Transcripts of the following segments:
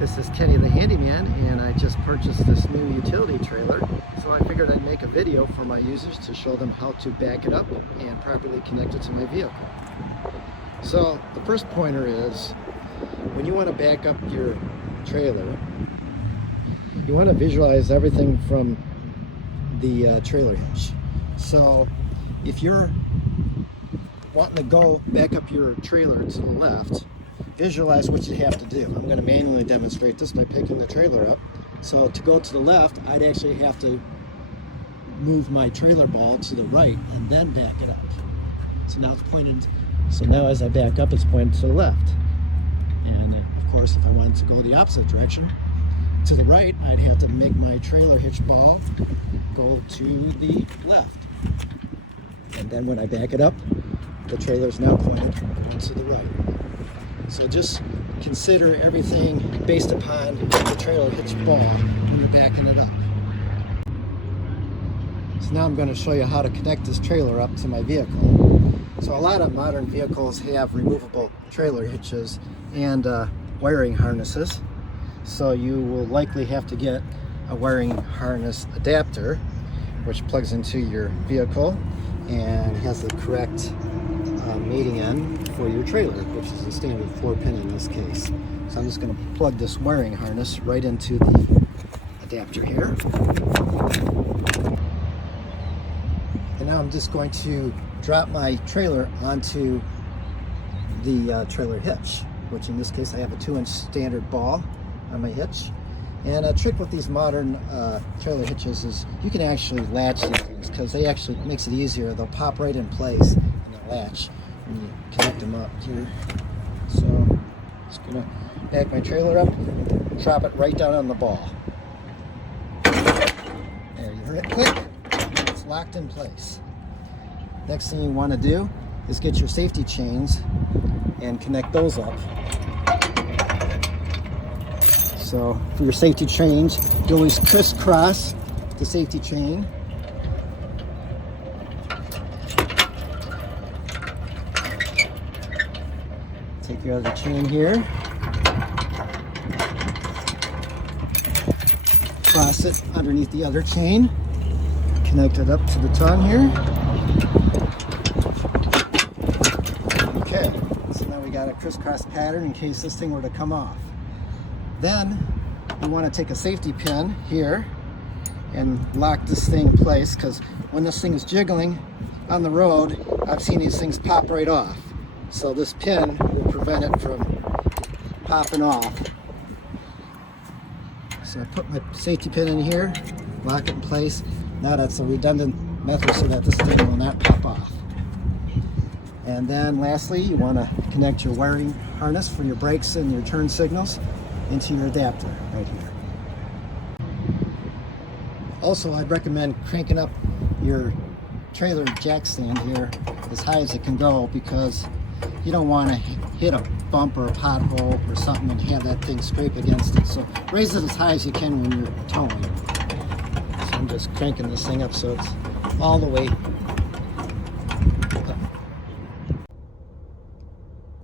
This is Kenny the Handyman, and I just purchased this new utility trailer, so I figured I'd make a video for my users to show them how to back it up and properly connect it to my vehicle. So the first pointer is, when you want to back up your trailer, you want to visualize everything from the trailer hitch. So if you're wanting to go back up your trailer to the left, visualize what you have to do. I'm going to manually demonstrate this by picking the trailer up. So to go to the left, I'd actually have to move my trailer ball to the right and then back it up. So now it's pointed, so now as I back up, it's pointed to the left. And of course, if I wanted to go the opposite direction, to the right, I'd have to make my trailer hitch ball go to the left. And then when I back it up, the trailer is now pointed to the right. So just consider everything based upon the trailer hitch ball when you're backing it up. So now I'm going to show you how to connect this trailer up to my vehicle. So a lot of modern vehicles have removable trailer hitches and wiring harnesses. So you will likely have to get a wiring harness adapter, which plugs into your vehicle and has the correct mating end for your trailer, which is a standard 4-pin in this case. So I'm just going to plug this wiring harness right into the adapter here. And now I'm just going to drop my trailer onto the trailer hitch, which in this case I have a 2-inch standard ball on my hitch. And a trick with these modern trailer hitches is you can actually latch these things, because they actually makes it easier. They'll pop right in place and they'll latch when you connect them up here. So I'm just gonna back my trailer up, drop it right down on the ball. There, you heard it click, it's locked in place. Next thing you want to do is get your safety chains and connect those up. So for your safety chains, you always crisscross the safety chain. Take your other chain here. Cross it underneath the other chain. Connect it up to the tongue here. Okay, so now we got a crisscross pattern in case this thing were to come off. Then you want to take a safety pin here and lock this thing in place, because when this thing is jiggling on the road, I've seen these things pop right off. So this pin will prevent it from popping off. So I put my safety pin in here, lock it in place. Now that's a redundant method so that this thing will not pop off. And then lastly, you want to connect your wiring harness for your brakes and your turn signals into your adapter right here. Also, I'd recommend cranking up your trailer jack stand here as high as it can go, because you don't want to hit a bump or a pothole or something and have that thing scrape against it. So raise it as high as you can when you're towing. So I'm just cranking this thing up so it's all the way up.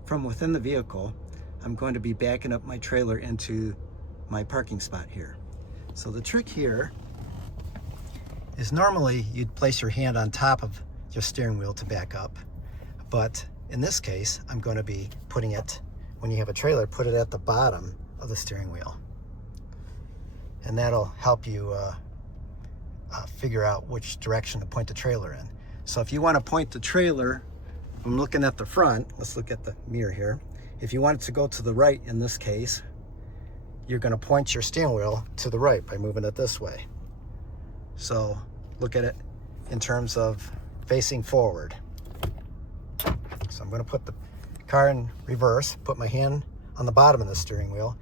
From within the vehicle, I'm going to be backing up my trailer into my parking spot here. So the trick here is, normally you'd place your hand on top of your steering wheel to back up, but in this case I'm going to be putting it, when you have a trailer, put it at the bottom of the steering wheel, and that'll help you figure out which direction to point the trailer in. So if you want to point the trailer, I'm looking at the front, let's look at the mirror here. If you want it to go to the right, in this case, you're going to point your steering wheel to the right by moving it this way. So look at it in terms of facing forward. So I'm going to put the car in reverse, put my hand on the bottom of the steering wheel,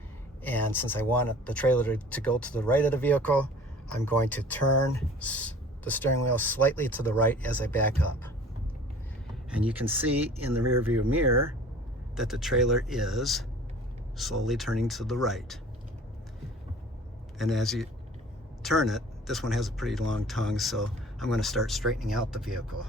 and since I want the trailer to go to the right of the vehicle, I'm going to turn the steering wheel slightly to the right as I back up. And you can see in the rear view mirror that the trailer is slowly turning to the right. And as you turn it, this one has a pretty long tongue, so I'm going to start straightening out the vehicle.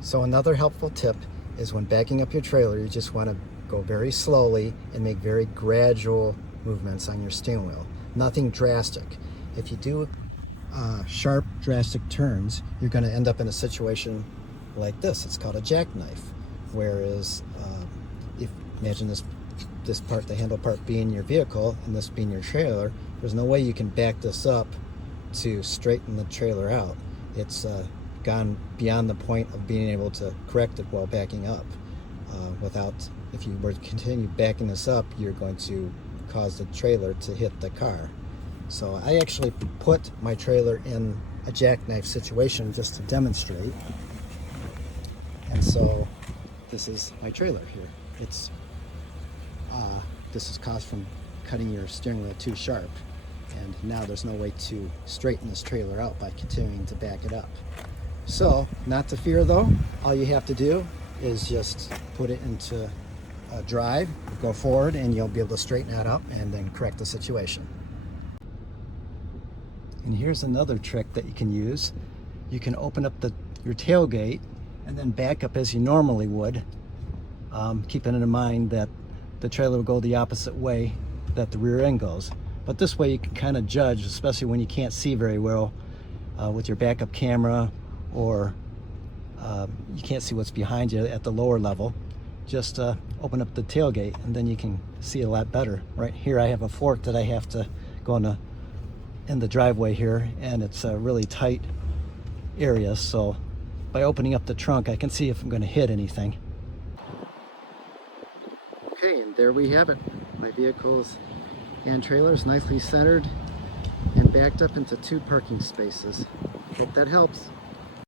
So another helpful tip is, when backing up your trailer, you just want to go very slowly and make very gradual movements on your steering wheel. Nothing drastic. If you do sharp, drastic turns, you're going to end up in a situation like this. It's called a jackknife. Whereas, if imagine this part, the handle part, being your vehicle and this being your trailer, there's no way you can back this up to straighten the trailer out. It's gone beyond the point of being able to correct it while backing up. If you were to continue backing this up, you're going to cause the trailer to hit the car. So I actually put my trailer in a jackknife situation just to demonstrate. And so this is my trailer here. This is caused from cutting your steering wheel too sharp. And now there's no way to straighten this trailer out by continuing to back it up. So, not to fear though, all you have to do is just put it into a drive, go forward, and you'll be able to straighten that up and then correct the situation. And here's another trick that you can use. You can open up your tailgate and then back up as you normally would, keeping in mind that the trailer will go the opposite way that the rear end goes. But this way you can kind of judge, especially when you can't see very well with your backup camera, or you can't see what's behind you at the lower level. Just open up the tailgate and then you can see a lot better. Right here I have a fork that I have to go in the driveway here, and it's a really tight area, so by opening up the trunk I can see if I'm going to hit anything. Okay, and there we have it. My vehicle's and trailer is nicely centered and backed up into 2 parking spaces. Hope that helps.